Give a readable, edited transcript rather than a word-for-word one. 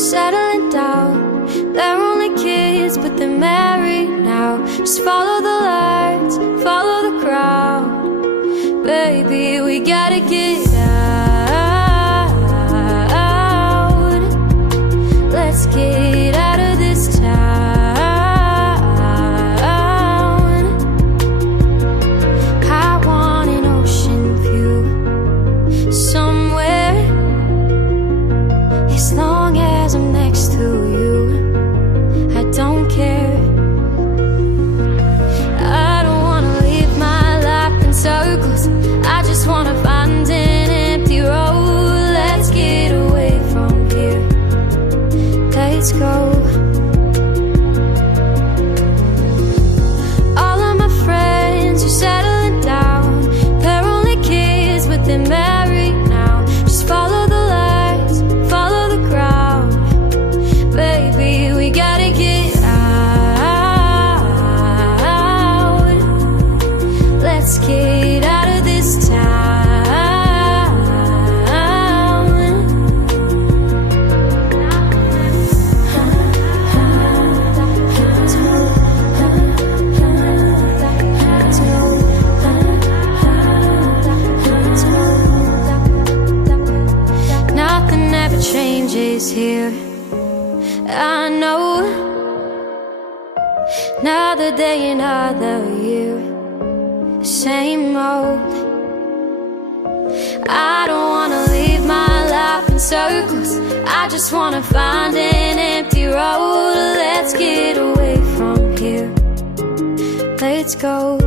settling down. They're only kids, but they're married now. Just follow the lights, follow the crowd. Baby, we gotta get out. Let's get out of this town. I want an ocean view somewhere, as long as I'm next to you. I don't care. I don't wanna live my life in circles. I just wanna find an empty road. Let's get away from here. Let's go. All of my friends are settling down. They're only kids, but they're married now. Just follow the lights, follow the crowd. Baby, we gotta get out. Let's get out of this town. Nothing ever changes here, I know. Another day, another year, same old. I don't wanna live my life in circles. I just wanna find an empty road. Let's get away from here. Let's go.